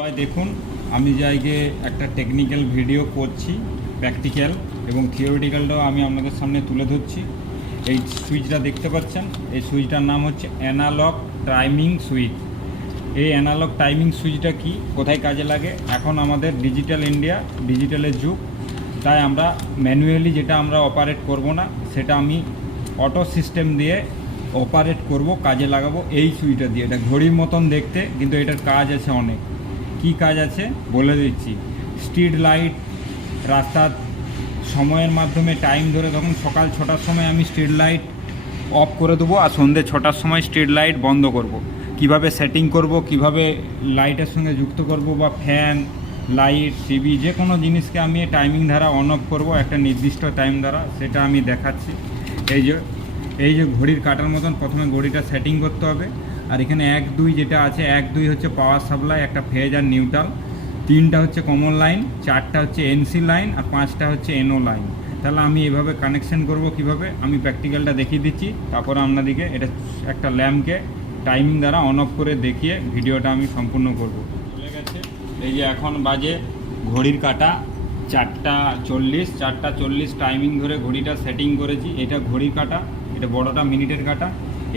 সবাই দেখুন, আমি যে আজকে একটা টেকনিক্যাল ভিডিও করছি, প্র্যাকটিক্যাল এবং থিওরিটিক্যালটাও আমি আপনাদের সামনে তুলে ধরছি। এই সুইচটা দেখতে পাচ্ছেন, এই সুইচটার নাম হচ্ছে অ্যানালগ টাইমিং সুইচ। এই অ্যানালগ টাইমিং সুইচটা কি, কোথায় কাজে লাগে? এখন আমাদের ডিজিটাল ইন্ডিয়া, ডিজিটালের যুগ, তাই আমরা ম্যানুয়ালি যেটা আমরা অপারেট করব না, সেটা আমি অটো সিস্টেম দিয়ে অপারেট করব, কাজে লাগাবো এই সুইচটা দিয়ে। এটা ঘড়ির মতন দেখতে, কিন্তু এটার কাজ আছে অনেক। কি কাজ আছে বলে দিচ্ছি। স্ট্রিট লাইট, রাস্তার সময়ের মাধ্যমে টাইম ধরে, তখন সকাল 6টার সময় আমি স্ট্রিট লাইট অফ করে দেবো, আর সন্ধ্যে 6টার সময় স্ট্রিট লাইট বন্ধ করব। কিভাবে সেটিং করব, কিভাবে লাইটের সঙ্গে যুক্ত করব, বা ফ্যান, লাইট, টিভি, যে কোনো জিনিসকে আমি টাইমিং দ্বারা অন অফ করবো একটা নির্দিষ্ট টাইম দ্বারা, সেটা আমি দেখাচ্ছি। এই যে ঘড়ির কাটার মতন প্রথমে ঘড়িটা সেটিং করতে হবে। আর এখানে 1, 2 যেটা আছে, 1, 2 হচ্ছে পাওয়ার সাপ্লাই, একটা ফেজ আর নিউট্রাল, 3টা হচ্ছে কমন লাইন, 4টা হচ্ছে এনসি লাইন, আর 5টা হচ্ছে এনও লাইন। তাহলে আমি এভাবে কানেকশন করব কিভাবে, আমি প্র্যাকটিক্যালটা দেখিয়ে দিচ্ছি। তারপর আপনাদেরকে এটা একটা ল্যাম্পকে টাইমিং দ্বারা অন অফ করে দেখিয়ে ভিডিওটা আমি সম্পূর্ণ করব। চলে গেছে। এই যে এখন বাজে ঘড়ির কাটা 4:40 টাইমিং ধরে ঘড়িটা সেটিং করেছি। এটা ঘড়ির কাটা, এটা বড়টা মিনিটের কাটা।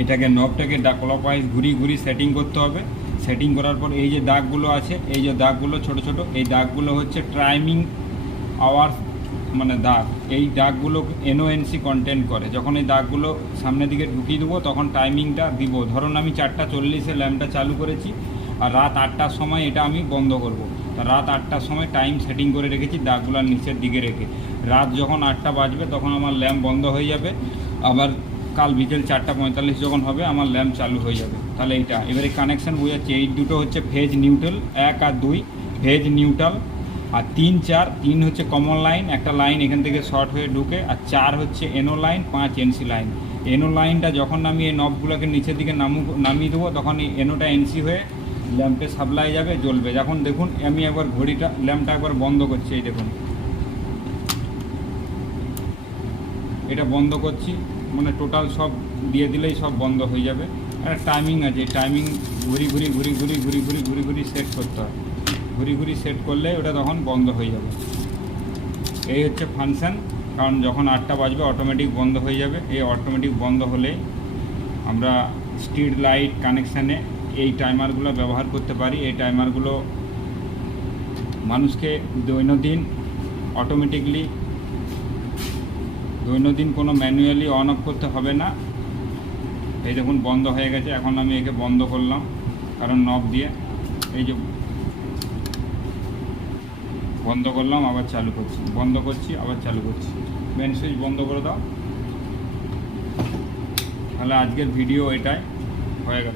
এটাকে নবটাকে ক্লকওয়াইজ ঘুরি সেটিং করতে হবে। সেটিং করার পর এই যে দাগগুলো আছে, এই যে দাগগুলো ছোট ছোট, এই দাগগুলো হচ্ছে টাইমিং আওয়ার্স মানে দাগ। এই দাগগুলো এনওএনসি কন্টেন্ট করে। যখন এই দাগগুলো সামনের দিকে ঢুকিয়ে দেবো, তখন টাইমিংটা দিব। ধরুন আমি 4:40 ল্যাম্পটা চালু করেছি, আর রাত 8টার সময় এটা আমি বন্ধ করব। তা রাত 8টার সময় টাইম সেটিং করে রেখেছি দাগগুলোর নিচের দিকে রেখে। রাত যখন 8টা বাজবে, তখন আমার ল্যাম্প বন্ধ হয়ে যাবে। আবার কাল বিকেল 4:45 যখন হবে, আমার ল্যাম্প চালু হয়ে যাবে। তাহলে এইটা এবারে কানেকশান বোঝাচ্ছে। এই দুটো হচ্ছে ফেজ নিউট্রাল, 1 আর 2 ফেজ নিউট্রাল, আর 3, 4, 3 হচ্ছে কমন লাইন, একটা লাইন এখান থেকে শর্ট হয়ে ঢুকে, আর 4 হচ্ছে NO line, 5 NC line. NO লাইনটা যখন আমি এই নবগুলোকে নিচের দিকে নামিয়ে দেবো, তখন এই এনোটা এনসি হয়ে ল্যাম্পে সাপ্লাই যাবে, জ্বলবে। যখন দেখুন আমি একবার ঘড়িটা ল্যাম্পটা একবার বন্ধ করছি, এই দেখুন এটা বন্ধ করছি, মানে টোটাল সব দিয়ে দিলেই সব বন্ধ হয়ে যাবে। একটা টাইমিং আছে, টাইমিং ঘুরি সেট করতে হয়। ঘুরি সেট করলে ওটা তখন বন্ধ হয়ে যাবে। এই হচ্ছে ফাংশান। কারণ যখন 8টা বাজবে অটোমেটিক বন্ধ হয়ে যাবে। এই অটোমেটিক বন্ধ হলে আমরা স্ট্রিট লাইট কানেকশানে এই টাইমারগুলো ব্যবহার করতে পারি। এই টাইমারগুলো মানুষকে দৈনন্দিন কোনো ম্যানুয়ালি অন অফ করতে হবে না। এই দেখুন বন্ধ হয়ে গেছে। এখন আমি একে বন্ধ করলাম, কারণ নব দিয়ে এই যে বন্ধ করলাম, আবার চালু করছি, বন্ধ করছি, আবার চালু করছি। মেন সুইচ বন্ধ করে দাও। তাহলে আজকের ভিডিও এটাই হয়ে গেল।